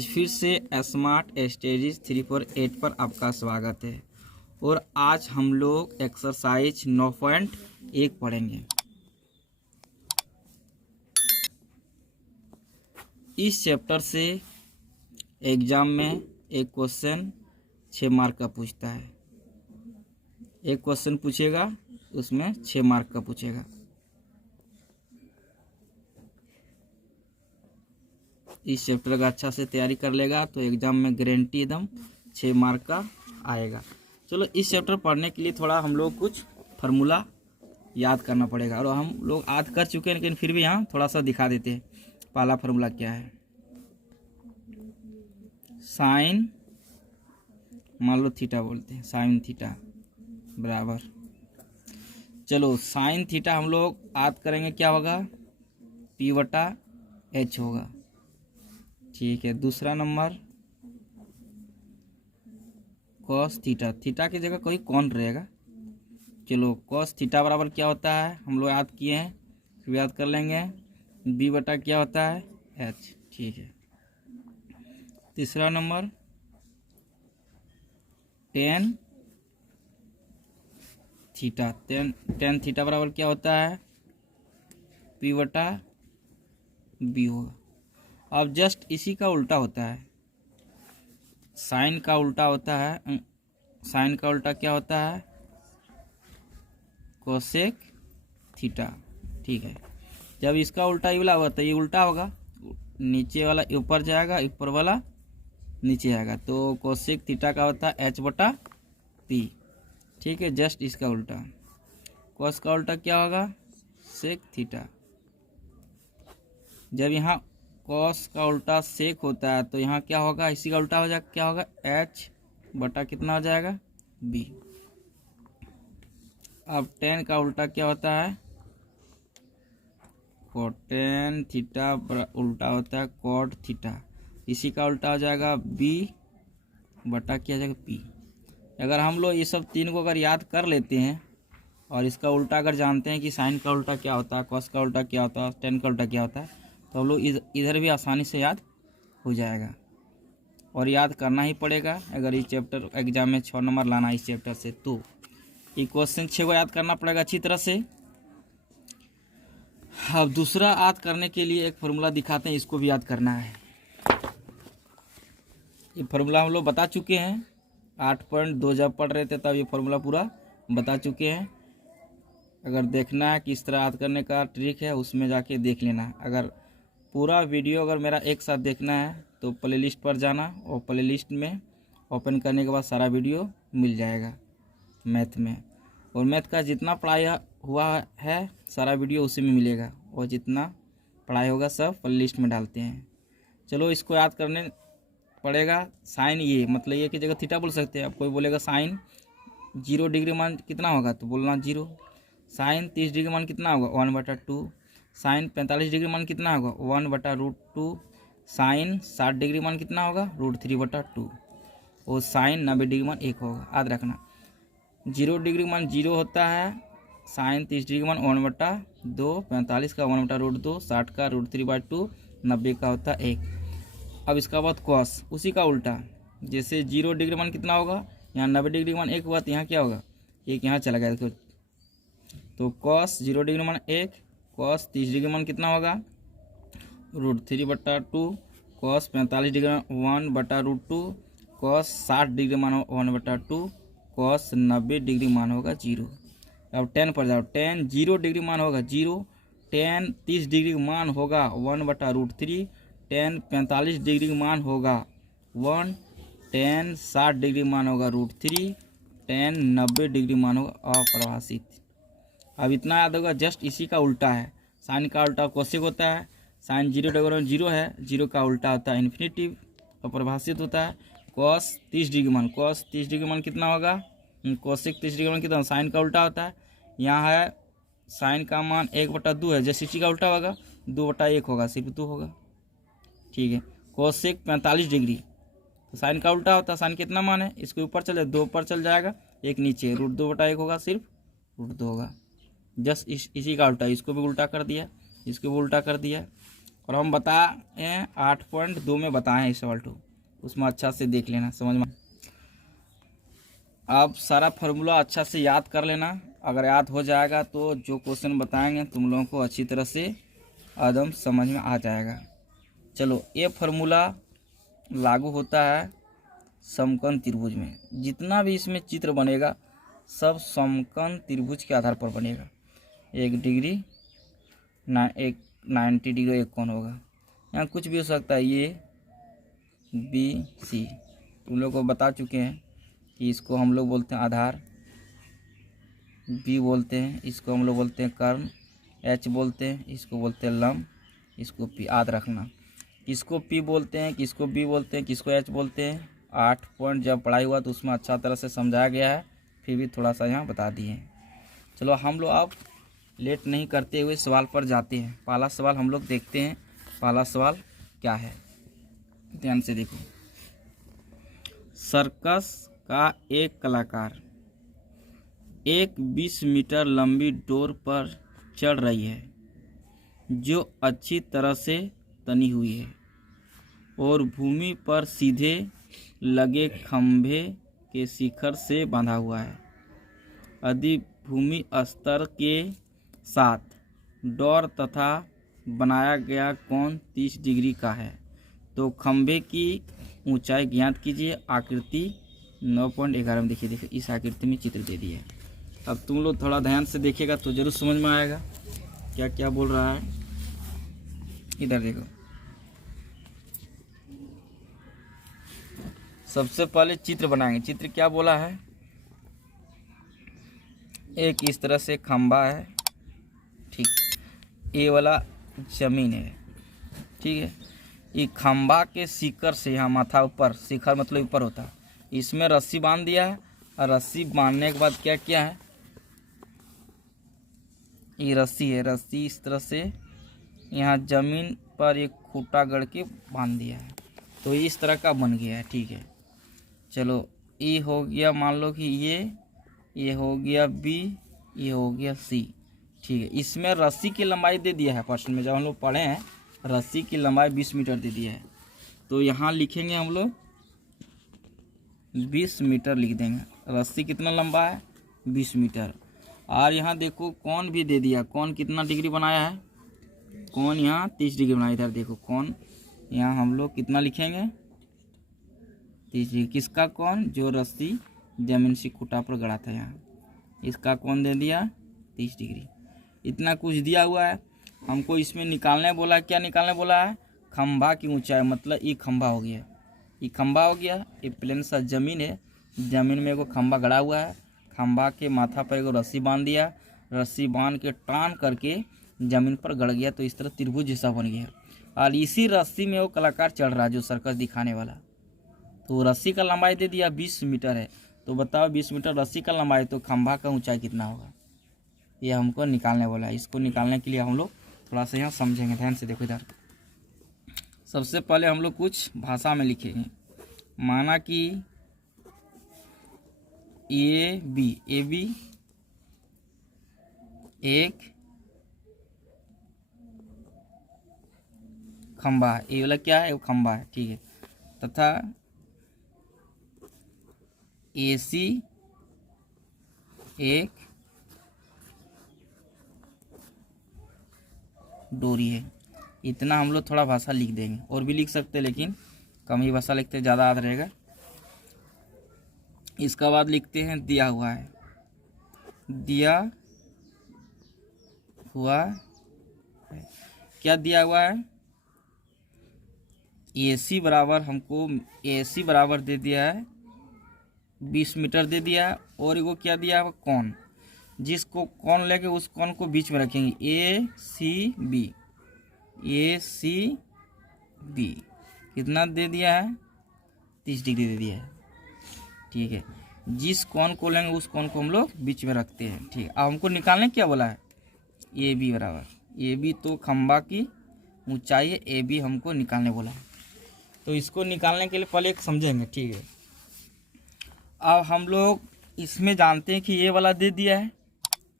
आज फिर से स्मार्ट स्टडीज 348 पर आपका स्वागत है। और आज हम लोग एक्सरसाइज 9.1 पढ़ेंगे। इस चैप्टर से एग्जाम में एक क्वेश्चन 6 मार्क का पूछता है। एक क्वेश्चन पूछेगा, उसमें 6 मार्क का पूछेगा। इस चैप्टर का अच्छा से तैयारी कर लेगा तो एग्जाम में गारंटी एकदम 6 मार्क का आएगा। चलो, इस चैप्टर पढ़ने के लिए थोड़ा हम लोग कुछ फार्मूला याद करना पड़ेगा, और हम लोग याद कर चुके हैं, लेकिन फिर भी यहाँ थोड़ा सा दिखा देते हैं। पहला फार्मूला क्या है? साइन, मान लो थीटा बोलते हैं, साइन थीटा बराबर, चलो साइन थीटा हम लोग याद करेंगे, क्या होगा? P/H होगा। ठीक है। दूसरा नंबर कॉस थीटा, थीटा की जगह कोई कौन रहेगा। चलो, कॉस थीटा बराबर क्या होता है हम लोग याद किए हैं, फिर याद कर लेंगे। B/ क्या होता है? H। ठीक है। तीसरा number tan theta, tan theta बराबर क्या होता है? P/B होगा। अब जस्ट इसी का उल्टा होता है, साइन का उल्टा होता है। साइन का उल्टा क्या होता है? Cosec theta. ठीक है। जब इसका उल्टा ये वाला होगा तो ये उल्टा होगा, नीचे वाला ऊपर जाएगा, ऊपर वाला नीचे आएगा, तो कोसेक थीटा का होता है H/P। ठीक है। जस्ट इसका उल्टा, कोस का उल्टा क्या होगा? Sec theta. जब यहाँ कॉस का उल्टा सेक होता है तो यहाँ क्या होगा? इसी का उल्टा हो जाएगा, क्या होगा? H/ कितना हो जाएगा? B। अब टेन का उल्टा क्या होता है? कोटेन थीटा उल्टा होता है कॉट थीटा, इसी का उल्टा हो जाएगा B/क्या हो जाएगा? P। अगर हम लोग ये सब तीन को अगर याद कर लेते हैं और इसका उल्टा अगर जानते हैं कि साइन का उल्टा क्या होता है, कॉस का उल्टा क्या होता है, टेन का उल्टा क्या होता है, तो हम लोग इधर भी आसानी से याद हो जाएगा। और याद करना ही पड़ेगा अगर इस चैप्टर एग्जाम में 6 नंबर लाना है इस चैप्टर से, तो ये क्वेश्चन 6 को याद करना पड़ेगा अच्छी तरह से। अब दूसरा याद करने के लिए एक फार्मूला दिखाते हैं, इसको भी याद करना है। ये फार्मूला हम लोग बता चुके हैं, 8.2 जब पढ़ रहे थे तब ये फार्मूला पूरा बता चुके हैं। अगर देखना है किस तरह याद करने का ट्रिक है, उसमें जाके देख लेना। अगर पूरा वीडियो अगर मेरा एक साथ देखना है तो प्लेलिस्ट पर जाना, और प्लेलिस्ट में ओपन करने के बाद सारा वीडियो मिल जाएगा मैथ में। और मैथ का जितना पढ़ाई हुआ है सारा वीडियो उसी में मिलेगा, और जितना पढ़ाई होगा सब प्लेलिस्ट में डालते हैं। चलो, इसको याद करने पड़ेगा। साइन, ये मतलब ये की जगह थीटा बोल सकते हैं। अब कोई बोलेगा साइन 0 डिग्री मान कितना होगा, तो बोलना 0। साइन 30 डिग्री मान कितना होगा? 1/2। साइन 45 डिग्री मान कितना होगा? 1/√2। साइन 60 डिग्री मान कितना होगा? √3/2। और साइन 90 डिग्री मान 1 होगा। याद रखना, 0 डिग्री मान 0 होता है, साइन 30 डिग्री मान 1/2, 45 का 1/√2, 60 का √3/2, 90 का होता है 1। अब इसका बाद कॉस, उसी का उल्टा, जैसे 0 डिग्री मान कितना होगा, यहाँ 90 डिग्री मान 1 हुआ, तो यहाँ क्या होगा? 1 यहाँ चला गया। तो कॉस 0 डिग्री मान 1, कॉस 30 डिग्री मान कितना होगा? √3/2, कॉस 45 डिग्री मान 1/√2, कॉस 60 डिग्री मान 1/2, कॉस 90 डिग्री मान होगा 0। अब 10 पर जाओ, 10 0 डिग्री मान होगा 0, 10 30 डिग्री मान होगा 1/√3, 10 45 डिग्री मान होगा 1, 10 60 डिग्री मान होगा √3, 10 90 डिग्री मान होगा अपरिभाषित। अब इतना याद होगा, जस्ट इसी का उल्टा है। साइन का उल्टा कोसेक होता है, साइन 0 डिग्री मान 0 है, 0 का उल्टा होता है इन्फिनिटिव, अपरिभाषित होता है। कॉस 30 डिग्री मान, कॉस 30 डिग्री मान कितना होगा? कोसेक 30 डिग्री मान कितना? साइन का उल्टा होता है। यहाँ है साइन का मान 1/2 है, जैसे इसी का उल्टा होगा 2/1 होगा, सिर्फ 2 होगा। ठीक है। कोसेक 45 डिग्री, तो साइन का उल्टा होता है, साइन कितना मान है? इसके ऊपर चले 2 ऊपर चल जाएगा, 1 नीचे, √2/1 होगा, सिर्फ √2 होगा। जस्ट इसी का उल्टा, इसको भी उल्टा कर दिया, इसको भी उल्टा कर दिया। और हम बताएं 8.2 में बताएं इस सवाल 2, उसमें अच्छा से देख लेना, समझ में। आप सारा फार्मूला अच्छा से याद कर लेना। अगर याद हो जाएगा तो जो क्वेश्चन बताएंगे तुम लोगों को अच्छी तरह से एकदम समझ में आ जाएगा। चलो, ये फार्मूला लागू होता है समकोण त्रिभुज में। जितना भी इसमें चित्र बनेगा सब समकोण त्रिभुज के आधार पर बनेगा। 1 डिग्री एक 90 डिग्री एक कोण होगा। यहाँ कुछ भी हो सकता है, ये बी सी तुम लोग को बता चुके हैं कि इसको हम लोग बोलते हैं आधार, बी बोलते हैं, इसको हम लोग बोलते हैं कर्ण, एच बोलते हैं, इसको बोलते हैं लंब, इसको पी। याद रखना किसको पी बोलते हैं, किसको बी बोलते हैं, किसको एच बोलते हैं। 8 पॉइंट जब पढ़ाई हुआ तो उसमें अच्छा तरह से समझाया गया है, फिर भी थोड़ा सा यहाँ बता दिए हैं। चलो हम लोग अब लेट नहीं करते हुए सवाल पर जाते हैं। पहला सवाल हम लोग देखते हैं। पहला सवाल क्या है, ध्यान से देखो। सर्कस का एक कलाकार एक 20 मीटर लंबी डोर पर चढ़ रही है जो अच्छी तरह से तनी हुई है और भूमि पर सीधे लगे खंभे के शिखर से बंधा हुआ है। यदि भूमि स्तर के साथ डोर तथा बनाया गया कोण 30 डिग्री का है तो खंभे की ऊंचाई ज्ञात कीजिए। आकृति 9.11 में देखिए इस आकृति में चित्र दे दिया है। अब तुम लोग थोड़ा ध्यान से देखिएगा तो जरूर समझ में आएगा क्या क्या बोल रहा है। इधर देखो, सबसे पहले चित्र बनाएंगे। चित्र क्या बोला है, एक इस तरह से खंभा है, ठीक, ये वाला जमीन है, ठीक है। ये खंभा के शिखर से यहाँ माथा ऊपर, शिखर मतलब ऊपर होता है, इसमें रस्सी बांध दिया है। और रस्सी बांधने के बाद क्या किया है, ये रस्सी है, रस्सी इस तरह से यहाँ जमीन पर एक खूंटा गड़ के बांध दिया है, तो इस तरह का बन गया है, ठीक है। चलो, ये हो गया, मान लो कि ये हो गया बी, ये हो गया सी, ठीक है। इसमें रस्सी की लंबाई दे दिया है प्रश्न में, जब हम लोग पढ़े हैं रस्सी की लंबाई 20 मीटर दे दिया है, तो यहाँ लिखेंगे हम लोग 20 मीटर लिख देंगे। रस्सी कितना लंबा है, 20 मीटर। और यहाँ देखो कोण भी दे दिया, कोण कितना डिग्री बनाया है, कोण यहाँ 30 डिग्री बनाया। इधर देखो कोण, यहाँ हम लोग कितना लिखेंगे, 30 डिग्री। किसका कोण, जो रस्सी जमीन से खूंटा पर गड़ा था, यहाँ इसका कोण दे दिया 30 डिग्री। इतना कुछ दिया हुआ है, हमको इसमें निकालने बोला है। क्या निकालने बोला है, खंभा की ऊंचाई, मतलब ये खंभा हो गया, ये खंभा हो गया, ये प्लेन सा जमीन है, जमीन में एगो खंभा गड़ा हुआ है, खंभा के माथा पर एगो रस्सी बांध दिया, रस्सी बांध के टान करके जमीन पर गड़ गया, तो इस तरह त्रिभुज जैसा बन गया। और इसी रस्सी में वो कलाकार चढ़ रहा है जो सर्कस दिखाने वाला। तो रस्सी का लंबाई दे दिया 20 मीटर है, तो बताओ 20 मीटर रस्सी का लंबाई, तो खंभा का ऊंचाई कितना होगा, ये हमको निकालने वाला है। इसको निकालने के लिए हम लोग थोड़ा सा यहाँ समझेंगे, ध्यान से देखो। इधर सबसे पहले हम लोग कुछ भाषा में लिखेंगे। माना कि ए बी एक खंभा है, ये वाला क्या है, वो खंभा है, ठीक है। तथा AC एक डोरी है। इतना हम लोग थोड़ा भाषा लिख देंगे, और भी लिख सकते हैं लेकिन कम ही भाषा लिखते ज़्यादा याद रहेगा। इसका बाद लिखते हैं दिया हुआ है, दिया हुआ है। क्या दिया हुआ है, AC बराबर, हमको AC बराबर दे दिया है 20 मीटर दे दिया है। और एगो क्या दिया है, कोण, जिसको कोण लेके उस कोण को बीच में रखेंगे, ACB कितना दे दिया है, 30 डिग्री दे दिया है, ठीक है। जिस कोण को लेंगे उस कोण को हम लोग बीच में रखते हैं, ठीक है। अब हमको निकालने क्या बोला है, AB बराबर, AB तो खंभा की ऊंचाई है, AB हमको निकालने बोला है। तो इसको निकालने के लिए पहले एक समझेंगे, ठीक है। अब हम लोग इसमें जानते हैं कि ये वाला दे दिया है,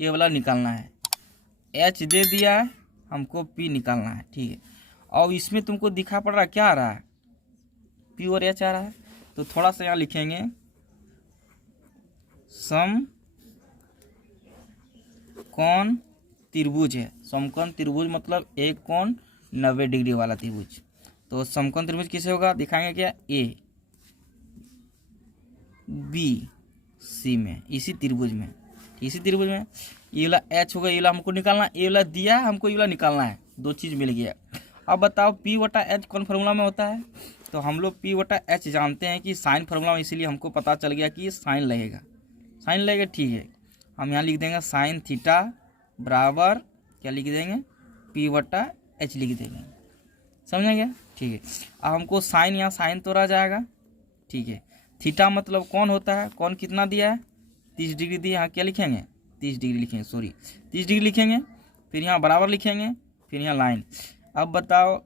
ये वाला निकालना है, H दे दिया है, हमको P निकालना है, ठीक है। और इसमें तुमको दिखा पड़ रहा है क्या आ रहा है, पी और एच आ रहा है। तो थोड़ा सा यहाँ लिखेंगे समकोण त्रिभुज है। समकोण त्रिभुज मतलब एक कोण 90 डिग्री वाला त्रिभुज। तो समकोण त्रिभुज किसे होगा दिखाएंगे क्या, ए बी सी में, इसी त्रिभुज में, ये वाला एच होगा, ये वाला हमको निकालना, ये वाला दिया है हमको, ये वाला निकालना है, दो चीज मिल गया। अब बताओ पी बटा एच कौन फार्मूला में होता है। तो हम लोग पी बटा एच जानते हैं कि साइन फार्मूला में, इसीलिए हमको पता चल गया कि साइन लगेगा, ठीक है। हम यहाँ लिख देंगे साइन थीटा बराबर क्या लिख देंगे, पी बटा एच लिख देंगे, समझ गया, ठीक है। अब हमको साइन, यहाँ साइन तो रह जाएगा, ठीक है। थीटा मतलब कौन होता है, कौन कितना दिया है 30 डिग्री दिया, यहाँ क्या लिखेंगे 30 डिग्री लिखेंगे, 30 डिग्री लिखेंगे, फिर यहाँ बराबर लिखेंगे, फिर यहाँ लाइन। अब बताओ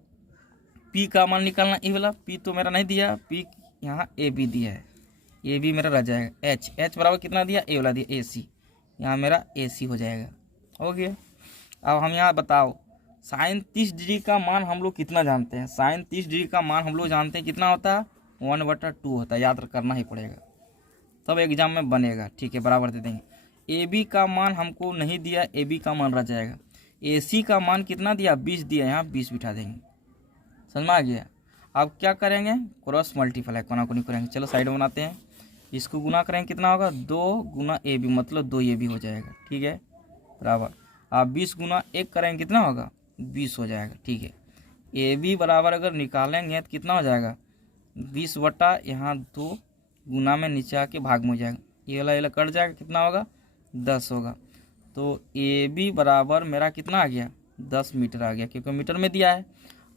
पी का मान निकालना, ये वाला पी तो मेरा नहीं दिया, पी यहाँ ए बी दिया है, ए बी मेरा रह जाएगा, एच बराबर कितना दिया, ए वाला दिया, ए सी, यहाँ मेरा ए सी हो जाएगा, हो गया। अब हम यहाँ बताओ साइन 30 डिग्री का मान हम लोग कितना जानते हैं, साइन 30 डिग्री का मान हम लोग जानते हैं कितना होता है 1/2 होता है, याद करना ही पड़ेगा, तब एग्जाम में बनेगा, ठीक है। बराबर दे देंगे, ए बी का मान हमको नहीं दिया, ए बी का मान रह जाएगा, ए सी का मान कितना दिया 20 दिया, यहाँ 20 बिठा देंगे, समझ में आ गया। अब क्या करेंगे क्रॉस मल्टीप्लाई कोना कोनी करेंगे, चलो साइड में बनाते हैं, इसको गुना करेंगे कितना होगा 2 गुना ए बी मतलब 2 ए बी हो जाएगा, ठीक है बराबर। आप 20 गुना 1 करेंगे कितना होगा 20 हो जाएगा, ठीक है। ए बी बराबर अगर निकालेंगे तो कितना हो जाएगा 20 बटा यहाँ 2 गुना में नीचे आके भाग में हो जाएगा, ये वाला कट जाएगा, कितना होगा 10 होगा। तो ए बी बराबर मेरा कितना आ गया 10 मीटर आ गया, क्योंकि मीटर में दिया है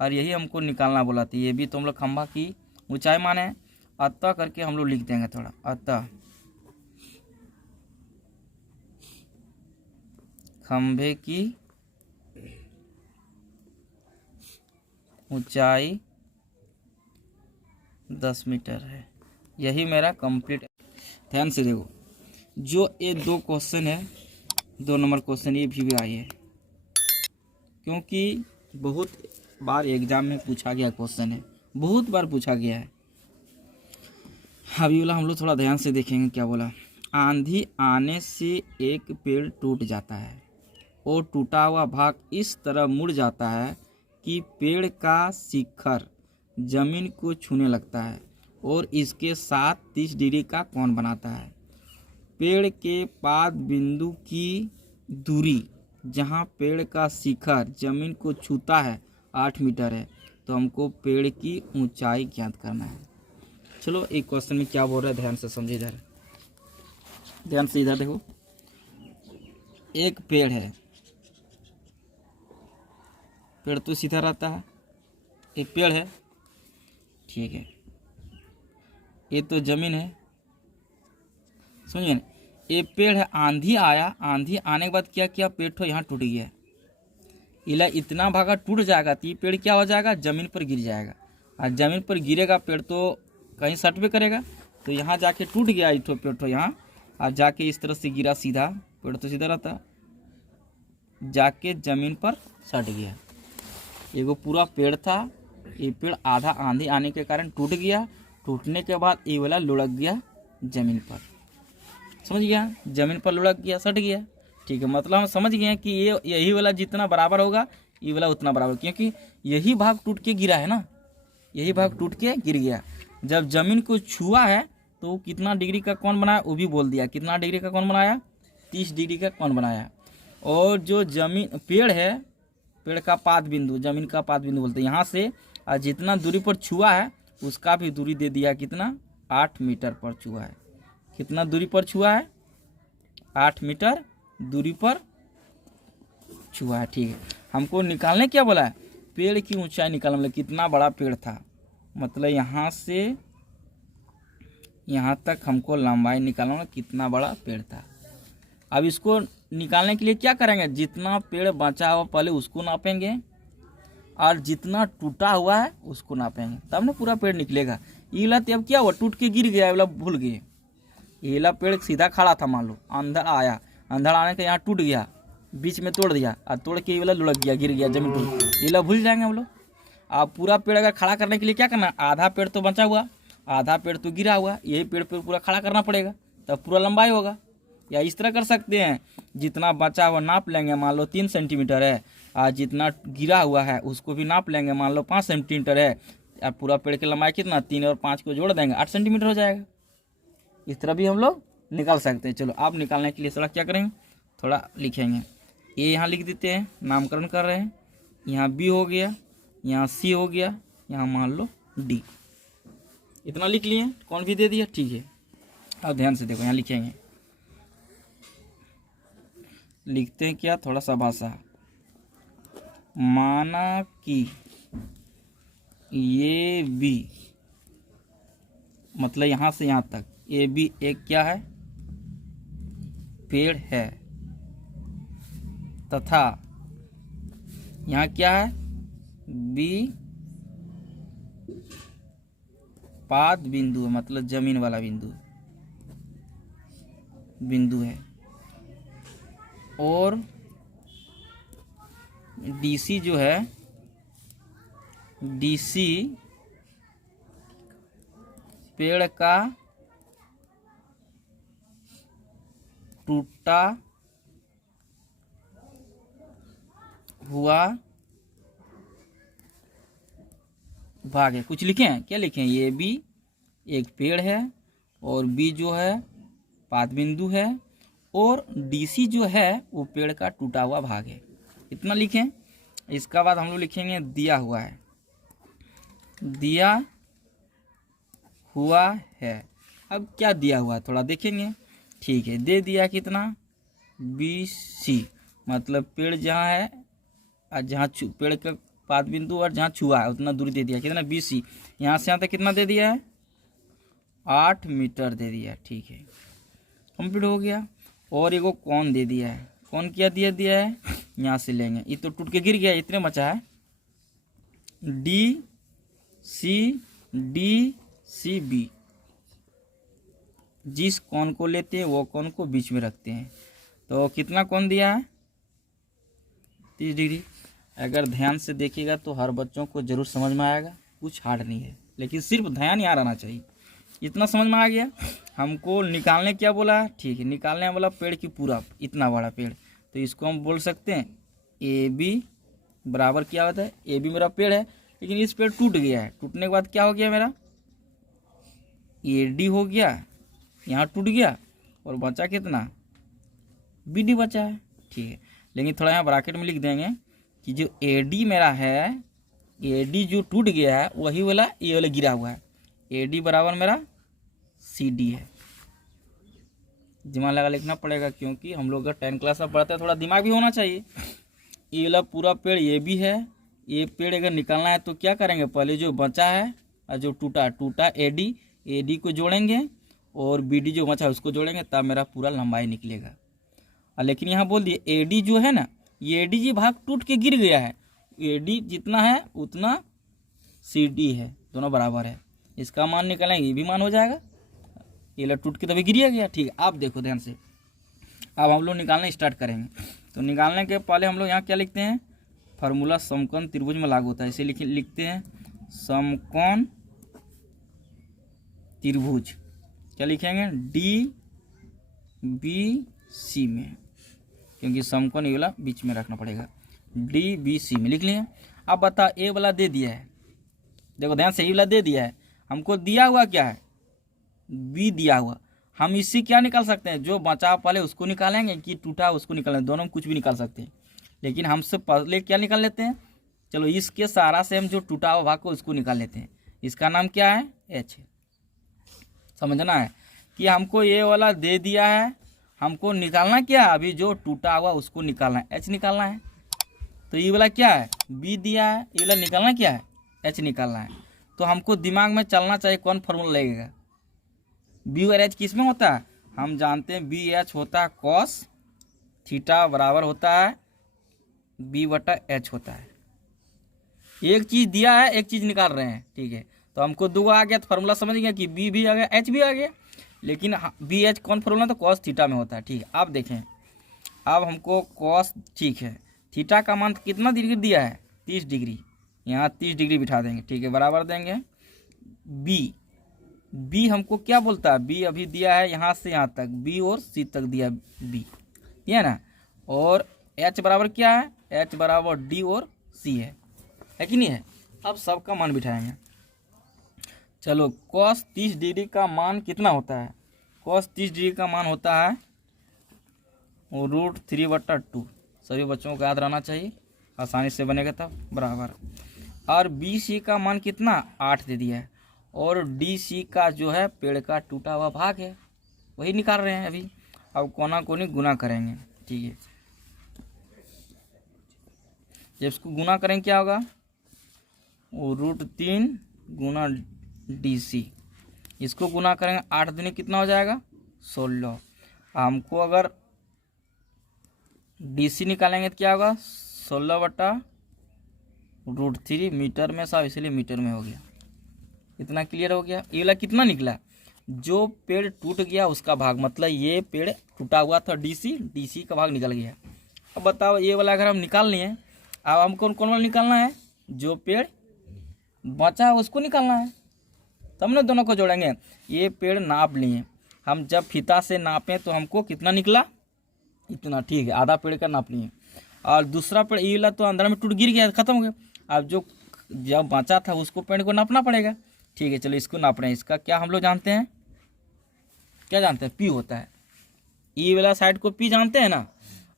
और यही हमको निकालना बोला था। ये भी तो हम लोग खंभा की ऊंचाई माने हैं, अतः करके हम लोग लिख देंगे थोड़ा, अतः खंभे की ऊंचाई 10 मीटर है, यही मेरा कंप्लीट। ध्यान से देखो, जो ये 2 क्वेश्चन है, 2 नंबर क्वेश्चन ये भी आई है, क्योंकि बहुत बार एग्जाम में पूछा गया क्वेश्चन है, बहुत बार पूछा गया है। अभी वाला हम लोग थोड़ा ध्यान से देखेंगे क्या बोला। आंधी आने से एक पेड़ टूट जाता है और टूटा हुआ भाग इस तरह मुड़ जाता है कि पेड़ का शिखर जमीन को छूने लगता है और इसके साथ 30 डिग्री का कोण बनाता है। पेड़ के पाद बिंदु की दूरी जहाँ पेड़ का शिखर जमीन को छूता है 8 मीटर है, तो हमको पेड़ की ऊंचाई ज्ञात करना है। चलो एक क्वेश्चन में क्या बोल रहा है ध्यान से समझिए, इधर ध्यान से इधर देखो, एक पेड़ है, पेड़ तो सीधा रहता है, एक पेड़ है, ठीक है, ये तो जमीन है, समझिए ना, ये पेड़ है, आंधी आया, आंधी आने के बाद क्या किया पेड़ तो यहाँ टूट गया, इला इतना भागा टूट जाएगा तो ये पेड़ क्या हो जाएगा जमीन पर गिर जाएगा, और जमीन पर गिरेगा पेड़ तो कहीं सट पे करेगा, तो यहाँ जाके टूट गया इठो पेड़ तो यहाँ, और जाके इस तरह से गिरा सीधा, पेड़ तो सीधा रहता, जाके जमीन पर सट गया। एगो पूरा पेड़ था, ये पेड़ आधा आंधी आने के कारण टूट गया, टूटने के बाद ये वाला लुढ़क गया जमीन पर, समझ गया, जमीन पर लुढ़क गया, सट गया, ठीक है। मतलब हम समझ गए हैं कि ये यही वाला जितना बराबर होगा ये वाला उतना बराबर, क्योंकि यही भाग टूट के गिरा है ना, यही भाग टूट के गिर गया। जब जमीन को छुआ है तो कितना डिग्री का कोण बनाया वो भी बोल दिया, कितना डिग्री का कोण बनाया 30 डिग्री का कोण बनाया। और जो जमीन पेड़ है, पेड़ का पाद बिंदु, जमीन का पाद बिंदु बोलते हैं, यहाँ से और जितना दूरी पर छुआ है उसका भी दूरी दे दिया, कितना 8 मीटर पर छुआ है, कितना दूरी पर छुआ है 8 मीटर दूरी पर छुआ है, ठीक है। हमको निकालने क्या बोला है पेड़ की ऊंचाई निकालना, मतलब कितना बड़ा पेड़ था, मतलब यहाँ से यहाँ तक हमको लंबाई निकालना, कितना बड़ा पेड़ था। अब इसको निकालने के लिए क्या करेंगे, जितना पेड़ बचा हुआ पहले उसको नापेंगे और जितना टूटा हुआ है उसको नापेंगे, तब ना पूरा पेड़ निकलेगा। ये वाला अब क्या हुआ टूट के गिर गया, वाला भूल गए, ये वाला पेड़ सीधा खड़ा था, मान लो अंधड़ आया, अंधड़ आने के यहाँ टूट गया, बीच में तोड़ दिया और तोड़ के ये वाला लुढ़क गया, गिर गया जमीन पर, ये वाला भूल जाएंगे हम लोग। आप पूरा पेड़ अगर खड़ा करने के लिए क्या करना, आधा पेड़ तो बचा हुआ, आधा पेड़ तो गिरा हुआ, यही पेड़ पे पूरा खड़ा करना पड़ेगा, तब पूरा लंबाई होगा। या इस तरह कर सकते हैं, जितना बचा हुआ नाप लेंगे, मान लो 3 सेंटीमीटर है, और जितना गिरा हुआ है उसको भी नाप लेंगे, मान लो 5 सेंटीमीटर है, अब पूरा पेड़ की लंबाई कितना, 3 और 5 को जोड़ देंगे, 8 सेंटीमीटर हो जाएगा। इस तरह भी हम लोग निकाल सकते हैं। चलो आप निकालने के लिए थोड़ा क्या करेंगे, थोड़ा लिखेंगे। ए यहाँ लिख देते हैं, नामकरण कर रहे हैं, यहाँ बी हो गया, यहाँ सी हो गया, यहाँ मान लो डी। इतना लिख लिए, कौन भी दे दिया, ठीक है। अब ध्यान से देखो, यहाँ लिखेंगे, लिखते हैं क्या, थोड़ा सा भाषा, माना कि ये बी, मतलब यहाँ से यहाँ तक ए बी एक क्या है, पेड़ है, तथा यहाँ क्या है, बी पाद बिंदु है, मतलब जमीन वाला बिंदु है, और डीसी जो है, डीसी पेड़ का टूटा हुआ भाग है। कुछ लिखे हैं, क्या लिखे हैं, ये भी एक पेड़ है, और बी जो है पाद बिंदु है, और डीसी जो है वो पेड़ का टूटा हुआ भाग है। इतना लिखें। इसका बाद हम लोग लिखेंगे दिया हुआ है, दिया हुआ है। अब क्या दिया हुआ है थोड़ा देखेंगे, ठीक है। दे दिया कितना, BC, मतलब पेड़ जहाँ है और जहाँ पेड़ का पाद बिंदु और जहाँ छुआ है उतना दूरी दे दिया, कितना, BC। यहाँ से यहाँ तक कितना दे दिया है, 8 मीटर दे दिया, ठीक है, कंप्लीट हो गया। और एगो कौन दे दिया है, कौन क्या दिया है, यहाँ से लेंगे, ये तो टूट के गिर गया, इतने बचा है, DCB। जिस कौन को लेते हैं वो कौन को बीच में रखते हैं, तो कितना कौन दिया है, 30 डिग्री। अगर ध्यान से देखिएगा तो हर बच्चों को जरूर समझ में आएगा, कुछ हार्ड नहीं है, लेकिन सिर्फ ध्यान यहाँ रहना चाहिए। इतना समझ में आ गया। हमको निकालने क्या बोला, ठीक है, निकालने वाला पेड़ की पूरा इतना बड़ा पेड़, तो इसको हम बोल सकते हैं AB बराबर क्या होता है, AB मेरा पेड़ है, लेकिन इस पेड़ टूट गया है, टूटने के बाद क्या हो गया मेरा, AD हो गया, यहाँ टूट गया, और बचा कितना, BD बचा है, ठीक है। लेकिन थोड़ा यहाँ ब्रैकेट में लिख देंगे कि जो AD मेरा है, AD जो टूट गया है वही वाला ये वाला गिरा हुआ है, AD बराबर मेरा CD है। दिमाग लगा लिखना पड़ेगा, क्योंकि हम लोग अगर 10 क्लास में पढ़ते हैं थोड़ा दिमाग भी होना चाहिए। ये वाला पूरा पेड़ ये भी है, ये पेड़ अगर निकालना है तो क्या करेंगे, पहले जो बचा है और जो टूटा AD को जोड़ेंगे, और BD जो बचा है उसको जोड़ेंगे, तब मेरा पूरा लंबाई निकलेगा। लेकिन यहाँ बोल दिए AD जो है ना, ये AD जी भाग टूट के गिर गया है, AD जितना है उतना CD है, दोनों बराबर है, इसका मान निकालेंगे, ये भी मान हो जाएगा, ये टूट के तभी गिर गया, ठीक है। आप देखो ध्यान से, अब हम लोग निकालना स्टार्ट करेंगे। तो निकालने के पहले हम लोग यहाँ क्या लिखते हैं, फार्मूला समकोण त्रिभुज में लागू होता है, इसे लिखते हैं समकोण त्रिभुज। क्या लिखेंगे, DBC में, क्योंकि समकोण ये वाला बीच में रखना पड़ेगा, DBC में लिख लिए। अब बता, ए वाला दे दिया है, देखो ध्यान से, ये वाला दे दिया है, हमको दिया हुआ क्या है, B दिया हुआ। हम इससे क्या निकाल सकते हैं, जो बचा पहले उसको निकालेंगे कि टूटा उसको निकालेंगे, दोनों में कुछ भी निकाल सकते हैं, लेकिन हमसे पहले क्या निकाल लेते हैं, चलो इसके सहारा से हम जो टूटा हुआ भाग को उसको निकाल लेते हैं, इसका नाम क्या है, H। समझना है कि हमको ये वाला दे दिया है, हमको निकालना क्या है, अभी जो टूटा हुआ उसको निकालना है, H निकालना है। तो ये वाला क्या है, B दिया है, ये वाला निकालना क्या है, H निकालना है। तो हमको दिमाग में चलना चाहिए कौन फॉर्मूला लगेगा, B और H किस में होता है, हम जानते हैं BH होता है cos थीटा बराबर होता है B/H होता है। एक चीज़ दिया है, एक चीज़ निकाल रहे हैं, ठीक है। तो हमको दो आ गया, तो फार्मूला समझ गया कि B भी आ गया, H भी आ गया, लेकिन BH कौन फार्मूला, तो cos थीटा में होता है, ठीक है। आप देखें, अब हमको cos, ठीक है, थीटा का मान कितना डिग्री दिया है, 30 डिग्री, यहाँ 30 डिग्री बिठा देंगे, ठीक है, बराबर देंगे। बी हमको क्या बोलता है, बी अभी दिया है यहाँ से यहाँ तक, बी और सी तक दिया, बी दिया ना। और एच बराबर क्या है, एच बराबर डी और सी है कि नहीं है। अब सबका मान बिठाएंगे। चलो cos 30 डिग्री का मान कितना होता है, cos 30 डिग्री का मान होता है √3/2। सभी बच्चों को याद रहना चाहिए, आसानी से बनेगा तब, बराबर। और बी सी का मान कितना 8 दे दिया है, और डी सी का जो है पेड़ का टूटा हुआ भाग है, वही निकाल रहे हैं अभी। अब कोना कोनी गुना करेंगे, ठीक है। जब इसको गुना करेंगे क्या होगा, √3 गुना डी सी, इसको गुना करेंगे 8 दिन कितना हो जाएगा 16। हमको अगर डी सी निकालेंगे तो क्या होगा 16/√3 मीटर में साहब, इसलिए मीटर में हो गया। इतना क्लियर हो गया। ये वाला कितना निकला, जो पेड़ टूट गया उसका भाग, मतलब ये पेड़ टूटा हुआ था डीसी का भाग निकल गया। अब बताओ ये वाला अगर हम निकाल लिए, अब हम कौन वाला निकालना है, जो पेड़ बचा है उसको निकालना है, तब ना दोनों को जोड़ेंगे। ये पेड़ नाप लिए हम, जब फीता से नापें तो हमको कितना निकला इतना, ठीक है, आधा पेड़ का नाप लिए। और दूसरा पेड़ ये वाला तो अंदर में टूट गिर गया, खत्म हो गया। अब जो जब बचा था उसको पेड़ को नापना पड़ेगा, ठीक है। चलो इसको नाप रहे हैं, इसका क्या हम लोग जानते हैं, क्या जानते हैं, पी होता है। ई वाला साइड को पी जानते हैं ना।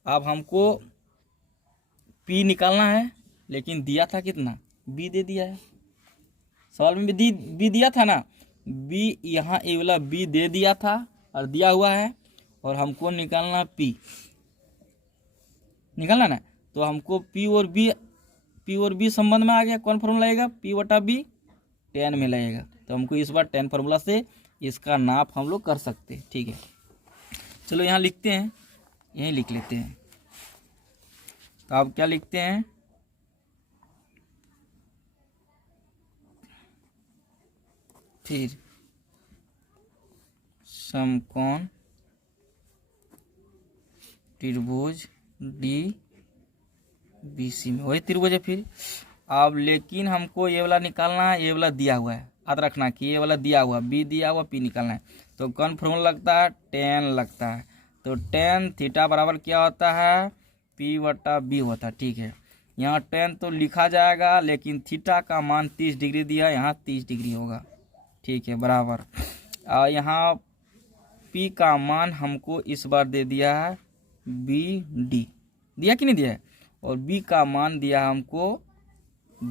अब हमको पी निकालना है, लेकिन दिया था कितना, बी दे दिया है, सवाल में भी बी दिया था ना, बी यहाँ ए वाला बी दे दिया था और दिया हुआ है, और हमको निकालना पी, निकालना ना। तो हमको पी और बी संबंध में आ गया, कौन फॉर्मूला लगेगा, P/B 10 में लगेगा। तो हमको इस बार 10 फार्मूला से इसका नाप हम लोग कर सकते हैं, ठीक है। चलो यहाँ लिखते हैं, यहीं लिख लेते हैं। तो आप क्या लिखते हैं, फिर समकोण त्रिभुज DBC में, वही त्रिभुज है फिर। अब लेकिन हमको ये वाला निकालना है, ये वाला दिया हुआ है, याद रखना कि ये वाला दिया हुआ, बी दिया हुआ, पी निकालना है। तो कौन फॉर्मूला लगता है, 10 लगता है। तो 10 थीटा बराबर क्या होता है, P/B होता है, ठीक है। यहाँ 10 तो लिखा जाएगा, लेकिन थीटा का मान 30 डिग्री दिया है, यहाँ 30 डिग्री होगा, ठीक है, बराबर। और यहाँ P का मान हमको इस बार दे दिया है BD, दिया कि नहीं दिया है, और B का मान दिया हमको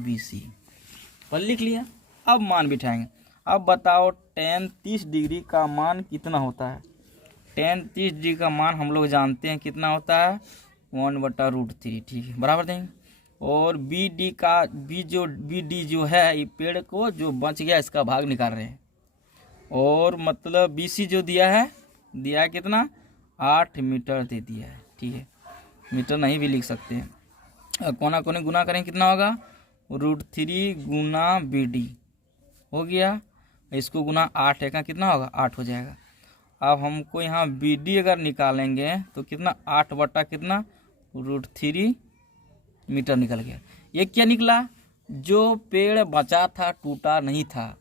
BC, पर लिख लिया। अब मान बिठाएंगे। अब बताओ tan 30 डिग्री का मान कितना होता है, tan 30 डिग्री का मान हम लोग जानते हैं कितना होता है 1/√3, ठीक है, बराबर देंगे। और BD जो है, ये पेड़ को जो बच गया इसका भाग निकाल रहे हैं, और मतलब BC जो दिया है कितना 8 मीटर दे दिया है, ठीक है, मीटर नहीं भी लिख सकते हैं। कोना कोने गुना करें कितना होगा, √3 गुना BD हो गया, इसको गुना 8 है का कितना होगा 8 हो जाएगा। अब हमको यहाँ BD अगर निकालेंगे तो कितना 8 बटा कितना √3 मीटर निकल गया। ये क्या निकला, जो पेड़ बचा था टूटा नहीं था,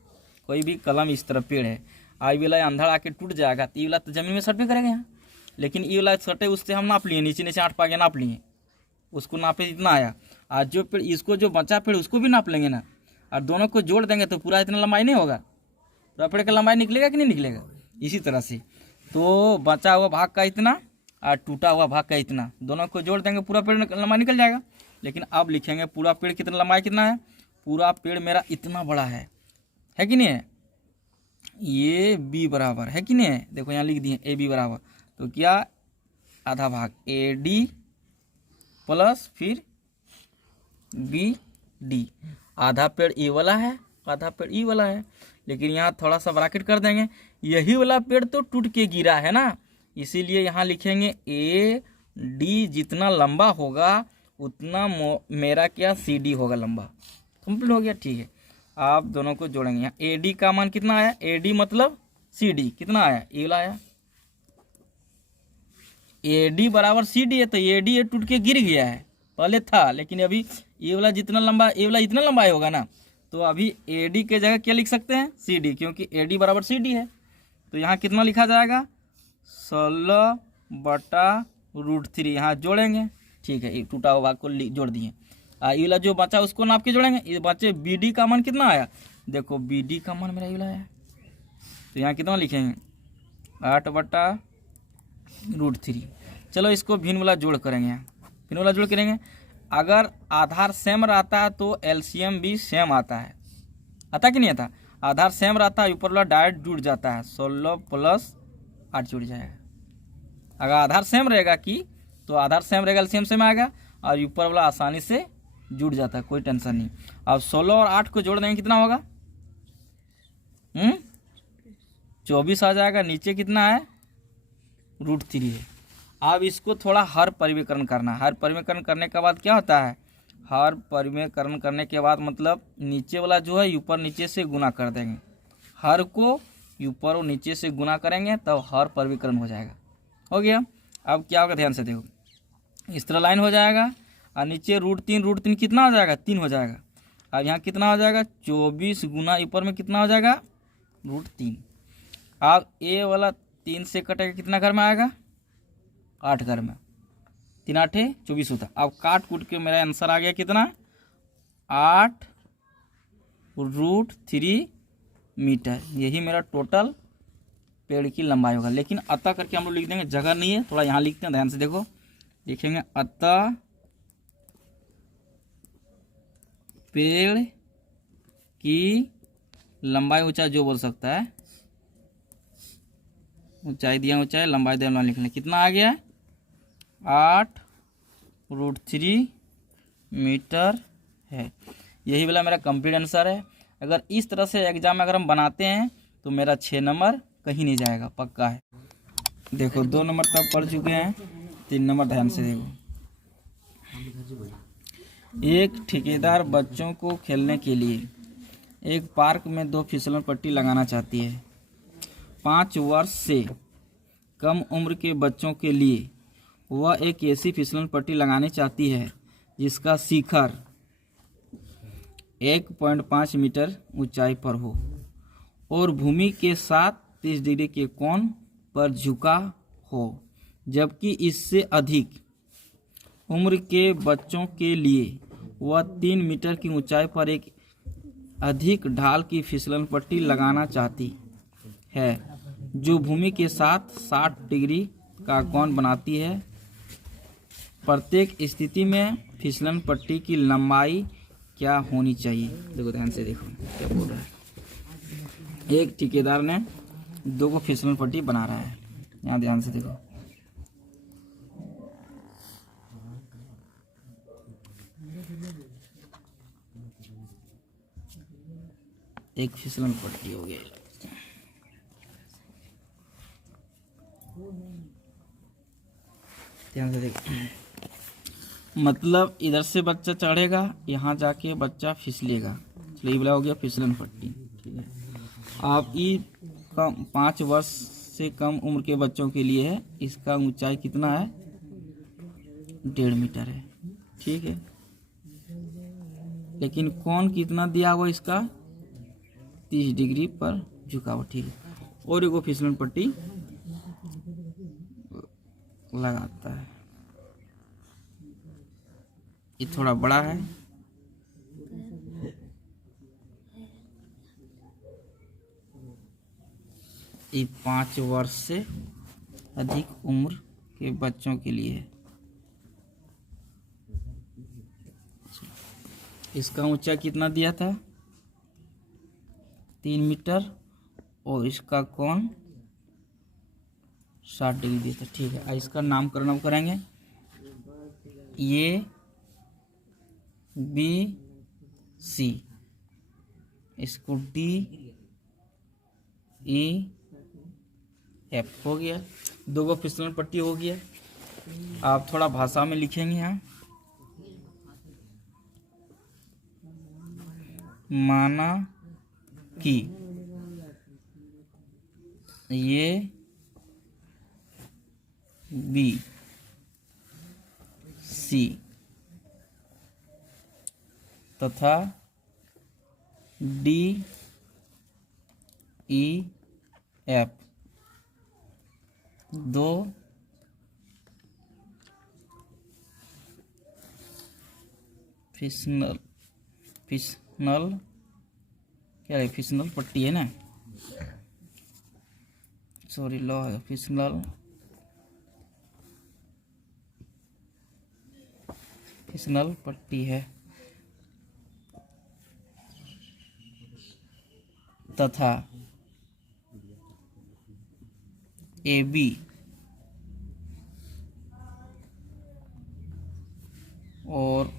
कोई भी कलम इस तरह पेड़ है, आई वाला अंधड़ आके टूट जाएगा तो ये वाला तो जमीन में सट भी करेगा यहाँ, लेकिन ये वाला सटे उससे हम नाप लिए, नीचे 8 पागे नाप लिए, उसको नापे इतना आया। आज जो पेड़ इसको जो बचा पेड़ उसको भी नाप लेंगे ना, और दोनों को जोड़ देंगे तो पूरा इतना लंबाई नहीं होगा, पूरा पेड़ का लंबाई निकलेगा कि नहीं निकलेगा। इसी तरह से तो बचा हुआ भाग का इतना और टूटा हुआ भाग का इतना, दोनों को जोड़ देंगे पूरा पेड़ लंबाई निकल जाएगा। लेकिन अब लिखेंगे पूरा पेड़ कितना लंबाई कितना है, पूरा पेड़ मेरा इतना बड़ा है कि नहीं है, ये B बराबर है कि नहीं है, देखो यहाँ लिख दिए AB बराबर, तो क्या आधा भाग AD प्लस फिर BD, आधा पेड़ ए वाला है, आधा पेड़ ई वाला है, लेकिन यहाँ थोड़ा सा ब्रैकेट कर देंगे, यही वाला पेड़ तो टूट के गिरा है ना, इसीलिए यहाँ लिखेंगे AD जितना लंबा होगा उतना मेरा क्या CD होगा लंबा, कंप्लीट हो गया, ठीक है। आप दोनों को जोड़ेंगे, यहाँ AD का मान कितना आया, AD मतलब CD कितना आया, ए वाला आया, AD बराबर CD है, तो AD ये टूट के गिर गया है, पहले था लेकिन अभी ये वाला जितना लंबा, ये वाला इतना लंबाई होगा ना, तो अभी AD के जगह क्या लिख सकते हैं, CD, क्योंकि AD बराबर CD है। तो यहाँ कितना लिखा जाएगा, 16/√3 यहाँ जोड़ेंगे। ठीक है, ये टूटा हुआ भाग को जोड़ दिए। ये वाला जो बचा उसको नाप के जोड़ेंगे। ये बचे BD का मान कितना आया, देखो BD का मान मेरा ये वाला आया। तो यहाँ कितना लिखेंगे, 8/√3। चलो इसको भिन्न वाला जोड़ करेंगे, यहाँ भिन्न वाला जोड़ करेंगे। अगर आधार सेम रहता है तो LCM भी सेम आता है, आता कि नहीं आता, आधार सेम रहता है, ऊपर वाला डायरेक्ट जुड़ जाता है, 16 + 8 जुड़ जाएगा। अगर आधार सेम रहेगा कि तो आधार सेम रहेगा, LCM सेम आएगा, और ऊपर वाला आसानी से जुड़ जाता है, कोई टेंशन नहीं। अब 16 और 8 को जोड़ देंगे कितना होगा, 24 आ जाएगा। नीचे कितना है, √3 है। अब इसको थोड़ा हर परिमेकरण करना है। हर परिमेकरण करने के बाद क्या होता है, हर परिमेकरण करने के बाद मतलब नीचे वाला जो है ऊपर नीचे से गुना कर देंगे, हर को ऊपर और नीचे से गुना करेंगे तब हर परिमेकरण हो जाएगा। हो गया। अब क्या होगा, ध्यान से देखो, इस तरह लाइन हो जाएगा, और नीचे √3 कितना हो जाएगा, 3 हो जाएगा। अब यहाँ कितना हो जाएगा, 24 गुना ऊपर में कितना हो जाएगा, √3। अब ये वाला 3 से कटेगा, कितना घर में आएगा, 8 घर में, 3 8 24 होता। अब काट कूट के मेरा आंसर आ गया कितना, 8√3 मीटर। यही मेरा टोटल पेड़ की लंबाई होगा। लेकिन अतः करके हम लोग लिख देंगे, जगह नहीं है, थोड़ा यहाँ लिखते हैं, ध्यान से देखो, लिखेंगे अतः पेड़ की लंबाई, ऊंचाई जो बोल सकता है, ऊंचाई दिया ऊंचाई, लंबाई दिया लिख लें, कितना आ गया, 8√3 मीटर है। यही वाला मेरा कंप्लीट आंसर है। अगर इस तरह से एग्जाम में अगर हम बनाते हैं तो मेरा 6 नंबर कहीं नहीं जाएगा, पक्का है। देखो 2 नंबर तब पढ़ चुके हैं, 3 नंबर ध्यान से देखो। एक ठेकेदार बच्चों को खेलने के लिए एक पार्क में 2 फिसलन पट्टी लगाना चाहती है। 5 वर्ष से कम उम्र के बच्चों के लिए वह एक ऐसी फिसलन पट्टी लगानी चाहती है जिसका शिखर 1.5 मीटर ऊंचाई पर हो और भूमि के साथ 30 डिग्री के कोण पर झुका हो, जबकि इससे अधिक उम्र के बच्चों के लिए वह 3 मीटर की ऊंचाई पर एक अधिक ढाल की फिसलन पट्टी लगाना चाहती है जो भूमि के साथ 60 डिग्री का कोण बनाती है। प्रत्येक स्थिति में फिसलन पट्टी की लंबाई क्या होनी चाहिए। देखो ध्यान से देखो क्या बोल रहा है। एक ठेकेदार ने 2 को फिसलन पट्टी बना रहा है, यहाँ ध्यान से देखो। एक फिसलन पट्टी हो गई, ध्यान से देखो। मतलब इधर से बच्चा चढ़ेगा, यहाँ जाके बच्चा फिसलेगा। चलिए ये वाला हो गया फिसलन पट्टी, ठीक है। आप ये 5 वर्ष से कम उम्र के बच्चों के लिए है, इसका ऊंचाई कितना है, 1.5 मीटर है, ठीक है। लेकिन कोण कितना दिया हुआ इसका, 30 डिग्री पर झुका हुआ, ठीक है। और एगो फिसलन पट्टी लगाता है, ये थोड़ा बड़ा है, ये 5 वर्ष से अधिक उम्र के बच्चों के लिए है। इसका ऊंचाई कितना दिया था, 3 मीटर, और इसका कोण 60 डिग्री दिया था, ठीक है। इसका नामकरण हम करेंगे, ये BC, इसको DEF हो गया। 2 गो फिसलन पट्टी हो गया। आप थोड़ा भाषा में लिखेंगे यहाँ, माना कि ये BC तथा डी ई एफ दो फिसनल क्या है, फिसनल पट्टी है ना, सॉरी लॉ है, फिसनल पट्टी है तथा ए बी और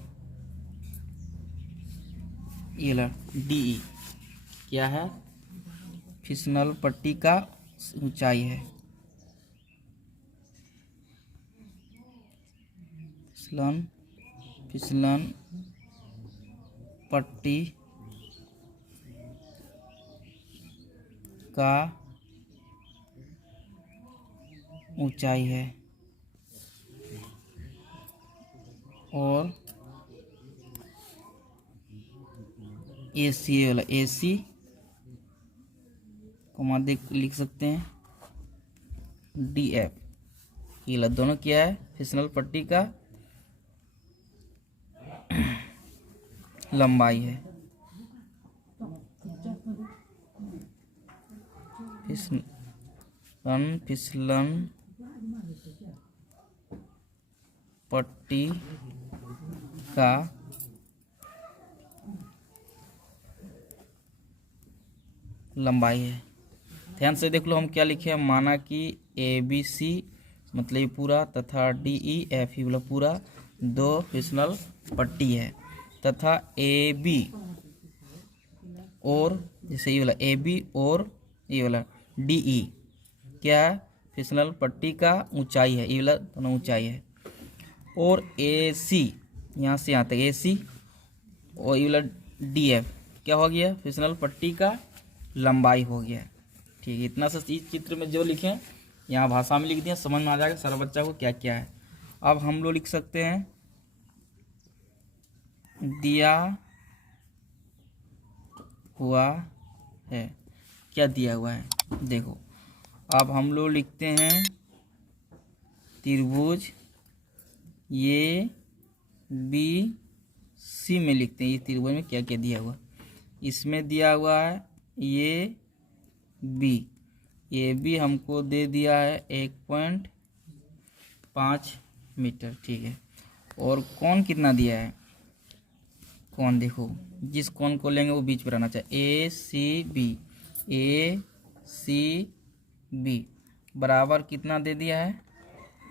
DE क्या है, फिसनल पट्टी का ऊंचाई है, फिसलन पट्टी का ऊंचाई है और AC वाला AC को लिख सकते हैं DF, ये दोनों क्या है, फिसनल पट्टी का लंबाई है, फिसलन पट्टी का लंबाई है। ध्यान से देख लो हम क्या लिखे हैं, माना कि ABC मतलब ये पूरा तथा DEF ही वाला पूरा दो फिसनल पट्टी है तथा AB और जैसे ये वाला AB और ये वाला DE क्या है, फिसनल पट्टी का ऊंचाई है, ये वाला दोनों ऊंचाई है और AC यहाँ से यहाँ तक AC और ये वाला DF क्या हो गया, फिसनल पट्टी का लंबाई हो गया। ठीक है, इतना सा इस चित्र में जो लिखें यहाँ भाषा में लिख दिया, समझ में आ जाएगा सारा बच्चा को क्या क्या है। अब हम लोग लिख सकते हैं दिया हुआ है, क्या दिया हुआ है, देखो अब हम लोग लिखते हैं त्रिभुज ये BC में लिखते हैं, ये त्रिभुज में क्या क्या दिया हुआ, इसमें दिया हुआ है ये B हमको दे दिया है 1.5 मीटर। ठीक है, और कौन कितना दिया है, कौन देखो जिस कौन को लेंगे वो बीच में रहना चाहिए, ACB बराबर कितना दे दिया है,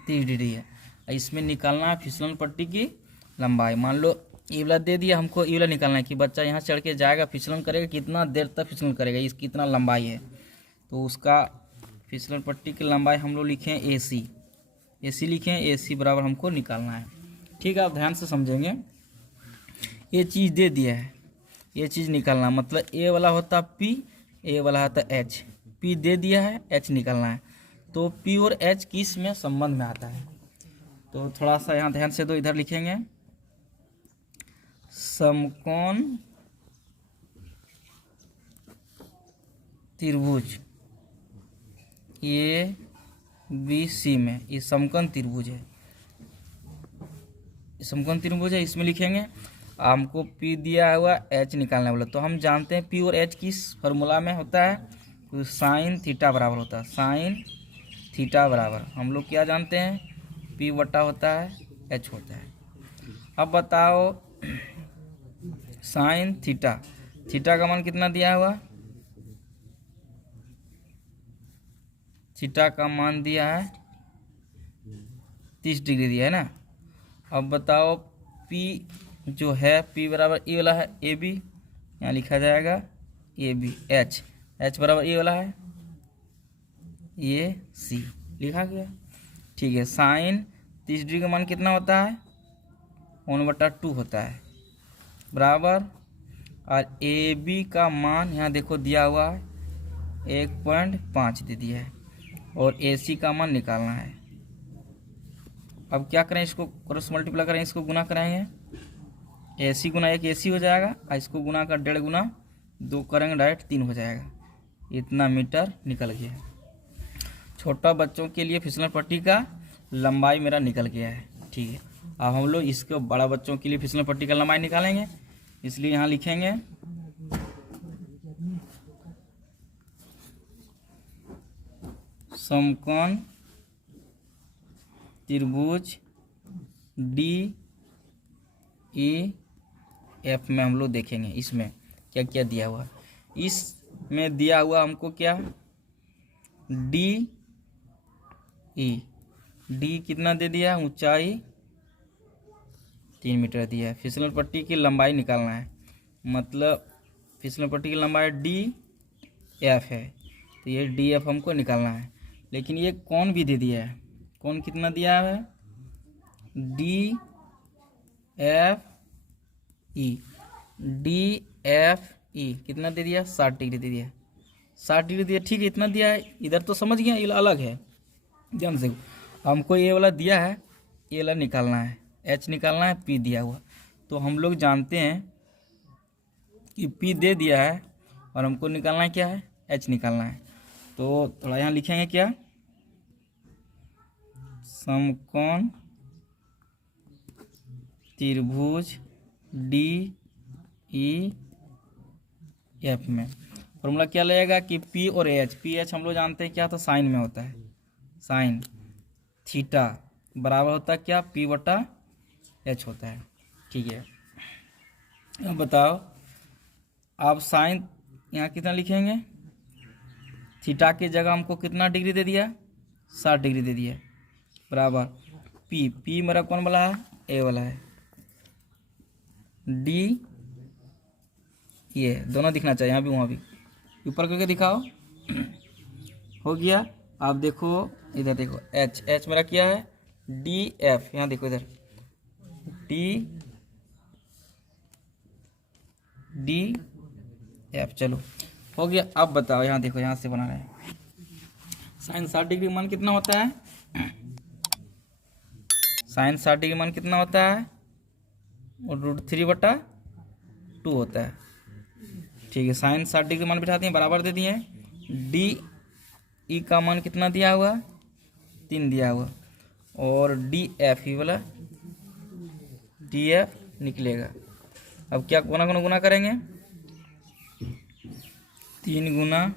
30 डिग्री है। इसमें निकालना है फिसलन पट्टी की लंबाई, मान लो ये वाला दे दिया हमको, ये वाला निकालना है कि बच्चा यहाँ चढ़ के जाएगा, फिसलन करेगा, कितना देर तक फिसलन करेगा, इसकी कितना लंबाई है, तो उसका फिसलन पट्टी की लंबाई हम लोग लिखें AC लिखें, AC बराबर हमको निकालना है। ठीक है, आप ध्यान से समझेंगे, ये चीज़ दे दिया है, ये चीज़ निकालना मतलब A वाला होता P, A वाला होता H, P दे दिया है, H निकालना है, तो P और H किस में संबंध में आता है, तो थोड़ा सा यहाँ ध्यान से दो, इधर लिखेंगे समकोण त्रिभुज ये BC में, ये समकोण त्रिभुज है, समकोण त्रिभुज है, इसमें लिखेंगे हमको P दिया हुआ, H निकालना बोला, तो हम जानते हैं P और H किस फार्मूला में होता है, तो साइन थीटा बराबर होता है, साइन थीटा बराबर हम लोग क्या जानते हैं, P बटा होता है H होता है। अब बताओ साइन थीटा का मान कितना दिया हुआ, थीटा का मान दिया है 30 डिग्री दिया है ना। अब बताओ P जो है, P बराबर ये वाला है AB, यहाँ लिखा जाएगा AB, H बराबर ये वाला है ये C लिखा गया। ठीक है, साइन 30 डिग्री का मान कितना होता है, 1/2 होता है बराबर, और AB का मान यहाँ देखो दिया हुआ है 1.5 दे दिया है, और AC का मान निकालना है। अब क्या करें, इसको क्रॉस मल्टीप्लाई करें, इसको गुना कराएंगे, AC गुना 1 AC हो जाएगा, और इसको गुना कर 1.5 गुना 2 करेंगे डायरेक्ट 3 हो जाएगा। इतना मीटर निकल गया है। छोटा बच्चों के लिए फिसलन पट्टी का लंबाई मेरा निकल गया है। ठीक है, अब हम लोग इसको बड़ा बच्चों के लिए फिसलन पट्टी का लंबाई निकालेंगे, इसलिए यहाँ लिखेंगे समकोण त्रिभुज DEF में हम लोग देखेंगे इसमें क्या क्या दिया हुआ। इसमें दिया हुआ हमको क्या, DE कितना दे दिया, ऊंचाई 3 मीटर दिया है। फिसलन पट्टी की लंबाई निकालना है, मतलब फिसलन पट्टी की लंबाई DF है, तो ये DF हमको निकालना है। लेकिन ये कौन भी दे दिया है, कौन कितना दिया है, DFE कितना दे दिया, 60 डिग्री दे दिया, 60 डिग्री दिया। ठीक है, इतना दिया है, इधर तो समझ गया, ये अलग है, ध्यान से। हमको ये वाला दिया है, ये वाला निकालना है, H निकालना है, P दिया हुआ। तो हम लोग जानते हैं कि P दे दिया है और हमको निकालना है क्या है, H निकालना है। तो थोड़ा यहाँ लिखेंगे क्या, समकोण त्रिभुज DEF में फॉर्मूला क्या लगेगा कि P और H हम लोग जानते हैं क्या होता है, साइन में होता है, साइन थीटा बराबर होता है क्या, P/H होता है। ठीक है, अब बताओ आप साइन यहाँ कितना लिखेंगे, थीटा की जगह हमको कितना डिग्री दे दिया, 60 डिग्री दे दिया, बराबर P मेरा कौन वाला है, A वाला है, D ये दोनों दिखना चाहिए, यहाँ भी वहाँ भी, ऊपर करके दिखाओ। हो गया। आप देखो इधर देखो, H मेरा क्या है, DF, यहाँ देखो इधर DF। चलो हो गया। अब बताओ, यहाँ देखो, यहाँ से बना रहे हैं, साइन 60 डिग्री मान कितना होता है, साइन 60 डिग्री मान कितना होता है, और √3/2 होता है। ठीक है, साइन 60 डिग्री मान बिठाते हैं, बराबर दे दिए। DE का मान कितना दिया हुआ, 3 दिया हुआ, और DF ही वाला DF निकलेगा। अब क्या गुना करेंगे, 3 गुना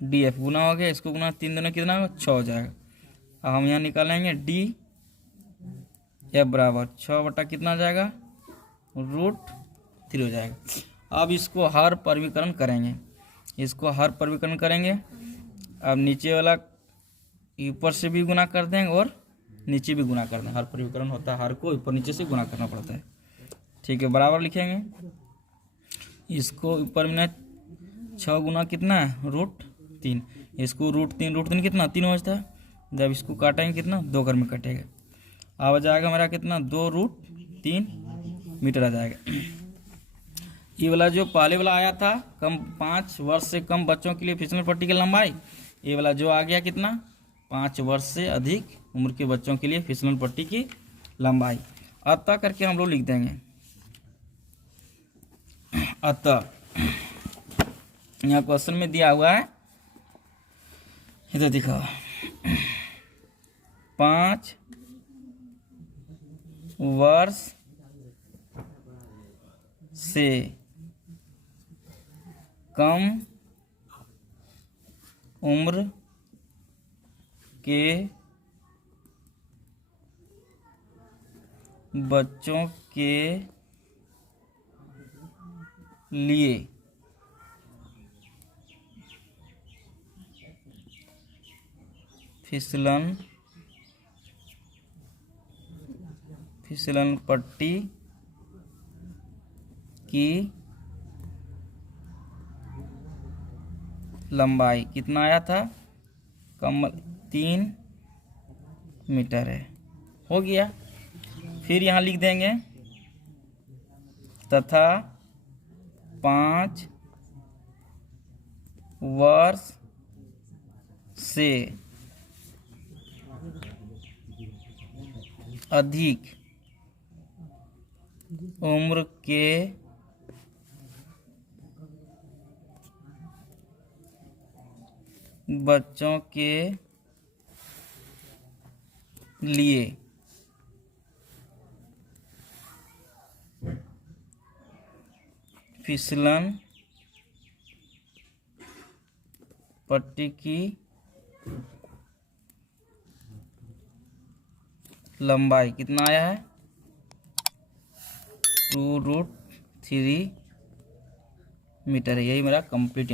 DF गुना हो गया, इसको गुना 3 दूना कितना होगा, 6 हो जाएगा। अब हम यहाँ निकालेंगे DF बराबर 6 कितना हो जाएगा, √3 हो जाएगा। अब इसको हर परिवीकरण करेंगे, इसको हर परिवीकरण करेंगे। अब नीचे वाला ऊपर से भी गुना कर देंगे और नीचे भी गुना कर देंगे, हर परिवीकरण होता है, हर को ऊपर नीचे से गुना करना पड़ता है। ठीक है, बराबर लिखेंगे, इसको ऊपर में 6 गुना कितना है, √3, इसको √3 कितना 3 हो जाता है। जब इसको काटेंगे कितना, 2 घर में कटेगा, अब आ जाएगा मेरा कितना, 2√3 मीटर आ जाएगा। ये वाला जो पहले वाला आया था, 5 वर्ष से कम बच्चों के लिए फिसलन पट्टी की लंबाई, ये वाला जो आ गया कितना, 5 वर्ष से अधिक उम्र के बच्चों के लिए फिसलन पट्टी की लंबाई। अतः करके हम लोग लिख देंगे, अतः यहाँ क्वेश्चन में दिया हुआ है, इधर दिखा, 5 वर्ष से कम उम्र के बच्चों के लिए फिसलन पट्टी की लंबाई कितना आया था, कम 3 मीटर है। हो गया। फिर यहाँ लिख देंगे, तथा 5 वर्ष से अधिक उम्र के बच्चों के लिए फिसलन पट्टी की लंबाई कितना आया है? 2√3 मीटर है। यही मेरा कंप्लीट